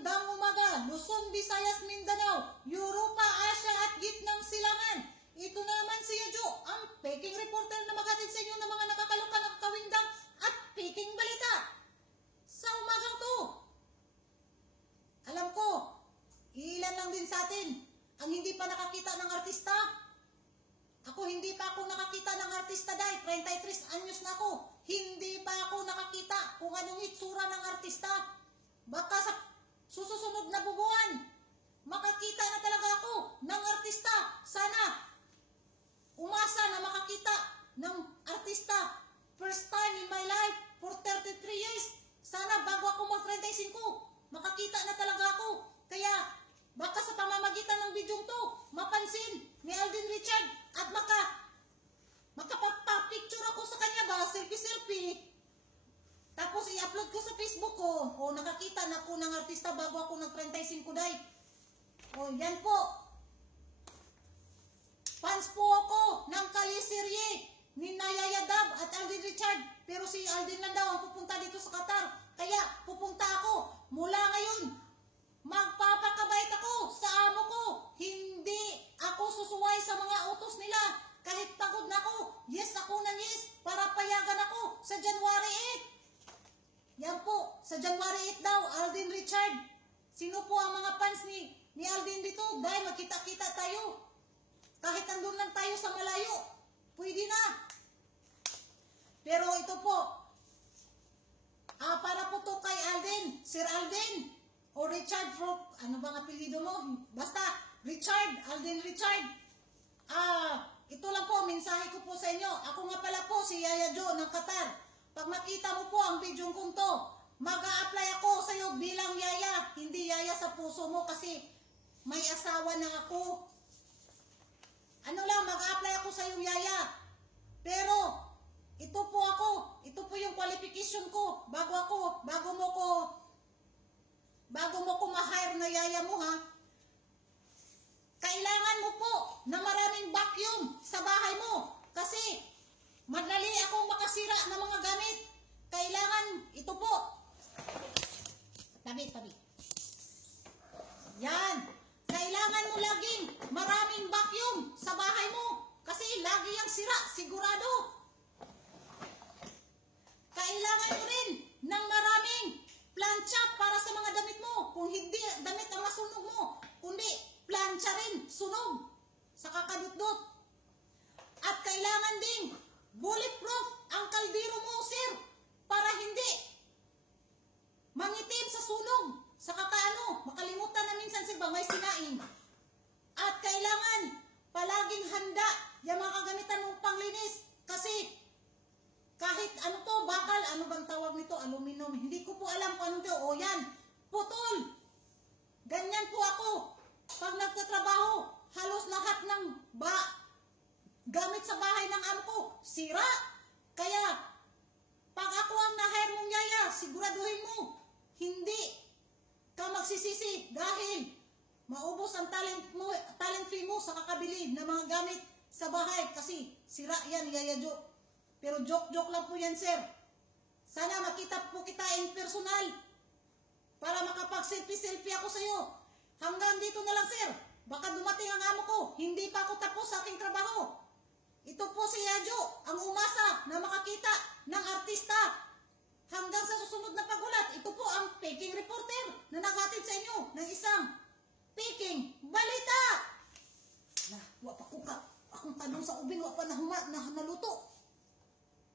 magandang umaga, Luzon, Visayas, Mindanao, Europa, Asia at gitnang silangan. Ito na naman si Yajo, ang peking reporter na maghatid sa inyo ng mga nakakaloka, nakakawindang at peking balita. Sa umagang to, alam ko, ilan lang din sa atin ang hindi pa nakakita ng artista. Ako hindi pa ako nakakita ng artista dahil 33 anyos na ako. Hindi pa ako nakakita kung anong itsura ng artista. Baka sa susunod na buwan, makakita na talaga ako ng artista. Sana umasa na makakita ng artista. First time in my life for 33 years. Sana bago ako mag-35, makakita na talaga ako. Kaya baka sa pamamagitan ng bidyong to, mapansin ni Alden Richard at makapapicture ako sa kanya ba, selfie-selfie. Tapos i-upload ko sa Facebook ko. O nakakita na ako ng artista bago ako nag-35 day. O yan po. Fans po ako ng Kaliserye ni Yaya Dab at Alden Richard. Pero si Alden lang daw ang pupunta dito sa Qatar. Kaya pupunta ako. Mula ngayon, magpapakabait ako sa amo ko. Hindi ako susuway sa mga utos nila. Kahit pagod na ako, yes ako ng yes para payagan ako sa January 8. Yan po, sa January 8 daw, Alden Richard. Sino po ang mga fans ni Alden dito? Dahil magkita-kita tayo. Kahit nandun lang tayo sa malayo, pwede na. Pero ito po, para po to kay Alden, Sir Alden, o Richard Frog, ano bang apelido mo? Basta, Richard, Alden Richard. Ito lang po, mensahe ko po sa inyo. Ako nga pala po, si Yaya Jo ng Qatar. Pag makita mo po ang video kong to, mag-a-apply ako sa iyo bilang Yaya. Hindi Yaya sa puso mo kasi may asawa na ako. Ano lang, mag-a-apply ako sa iyo Yaya. Pero, ito po ako. Ito po yung qualification ko. Bago mo ko ma-hire na Yaya mo ha. Kailangan mo po na maraming vacuum sa bahay mo. Kasi, madali akong makasira ng mga gamit. Kailangan, ito po. Tabi. Yan. Kailangan mo laging maraming vacuum sa bahay mo. Kasi lagi yang sira, sigurado. Kailangan mo rin ng maraming plancha para sa mga damit mo. Kung hindi damit ang masunog mo, kundi plancha rin, sunog, sa kakadutdut. At kailangan ding bulletproof ang kaldero mo, sir, para hindi mangitim sa sunog, sa kakaano, makalimutan na minsan sir ba, may sinaing. At kailangan palaging handa yung mga kagamitan mong panglinis, kasi kahit ano to, bakal, ano bang tawag nito, aluminum, hindi ko po alam kung ano to, o yan, putol. Ganyan po ako. Pag nagtatrabaho, halos lahat ng gamit sa bahay ng amo ko, sira. Kaya, pag ako ang na-hire mong Yaya, siguraduhin mo, hindi ka magsisisi dahil maubos ang talent fee mo sa kakabili ng mga gamit sa bahay kasi sira yan, Yaya Jo. Pero joke lang po yan, sir. Sana makita po kita in personal para makapag-selfie ako sa iyo. Hanggang dito na lang, sir. Baka dumating ang amo ko. Hindi pa ako tapos sa aking trabaho. Ito po si Yajo, ang umasa na makakita ng artista. Hanggang sa susunod na pagulat, ito po ang peking reporter na naghatid sa inyo ng isang peking balita. Wa pa kuka. Akong tanong sa ubing, wa pa naluto.